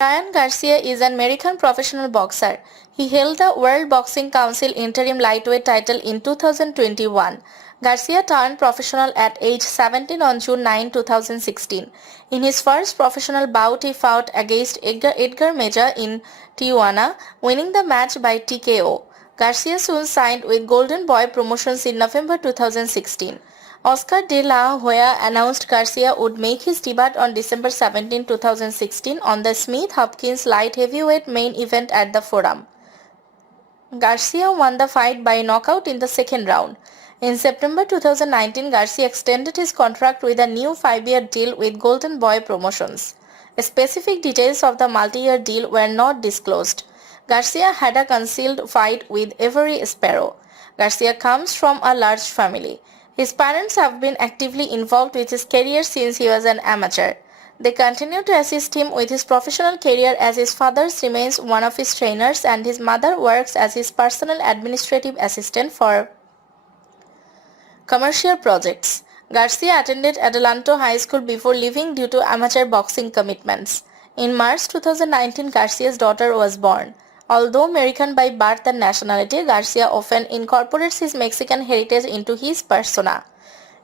Ryan Garcia is an American professional boxer. He held the World Boxing Council interim lightweight title in 2021. Garcia turned professional at age 17 on June 9, 2016. In his first professional bout, he fought against Edgar Meza in Tijuana, winning the match by TKO. Garcia soon signed with Golden Boy Promotions in November 2016. Oscar de la Hoya announced Garcia would make his debut on December 17, 2016 on the Smith-Hopkins light heavyweight main event at the Forum. Garcia won the fight by knockout in the second round. In September 2019, Garcia extended his contract with a new 5-year deal with Golden Boy Promotions. Specific details of the multi-year deal were not disclosed. Garcia had a concealed fight with Avery Sparrow. Garcia comes from a large family. His parents have been actively involved with his career since he was an amateur. They continue to assist him with his professional career as his father remains one of his trainers and his mother works as his personal administrative assistant for commercial projects. Garcia attended Adelanto High School before leaving due to amateur boxing commitments. In March 2019, Garcia's daughter was born. Although American by birth and nationality, Garcia often incorporates his Mexican heritage into his persona.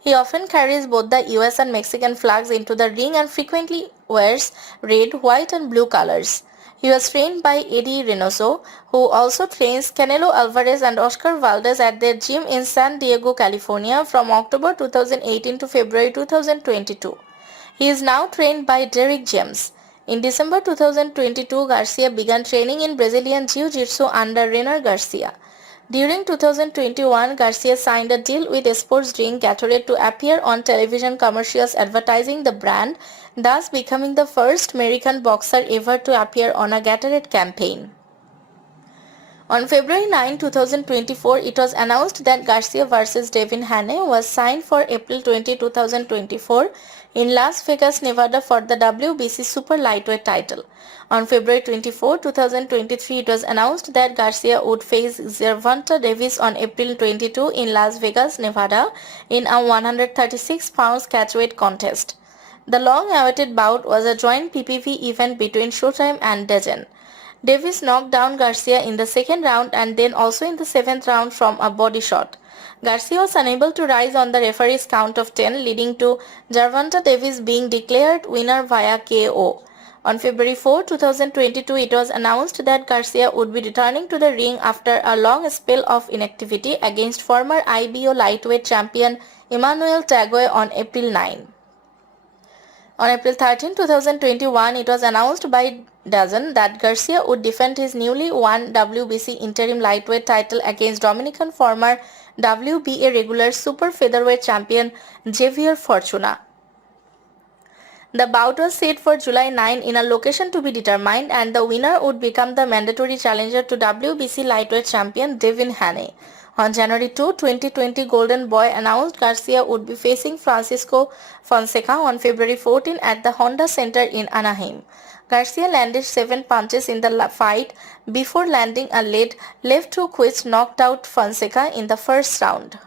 He often carries both the US and Mexican flags into the ring and frequently wears red, white and blue colors. He was trained by Eddie Reynoso, who also trains Canelo Alvarez and Oscar Valdez at their gym in San Diego, California from October 2018 to February 2022. He is now trained by Derek James. In December 2022, Garcia began training in Brazilian Jiu-Jitsu under Rener Garcia. During 2021, Garcia signed a deal with sports drink Gatorade to appear on television commercials advertising the brand, thus becoming the first American boxer ever to appear on a Gatorade campaign. On February 9, 2024, it was announced that Garcia vs. Devin Haney was signed for April 20, 2024 in Las Vegas, Nevada for the WBC Super Lightweight title. On February 24, 2023, it was announced that Garcia would face Gervonta Davis on April 22 in Las Vegas, Nevada in a 136 pounds catchweight contest. The long-awaited bout was a joint PPV event between Showtime and DAZN. Davis knocked down Garcia in the second round and then also in the 7th round from a body shot. Garcia was unable to rise on the referee's count of 10, leading to Gervonta Davis being declared winner via KO. On February 4, 2022, it was announced that Garcia would be returning to the ring after a long spell of inactivity against former IBO lightweight champion Emmanuel Tagoe on April 9. On April 13, 2021, it was announced by DAZN that Garcia would defend his newly won WBC interim lightweight title against Dominican former WBA regular super featherweight champion Javier Fortuna. The bout was set for July 9 in a location to be determined, and the winner would become the mandatory challenger to WBC lightweight champion Devin Haney. On January 2, 2020, Golden Boy announced Garcia would be facing Francisco Fonseca on February 14 at the Honda Center in Anaheim. Garcia landed 7 punches in the fight before landing a late left hook which knocked out Fonseca in the first round.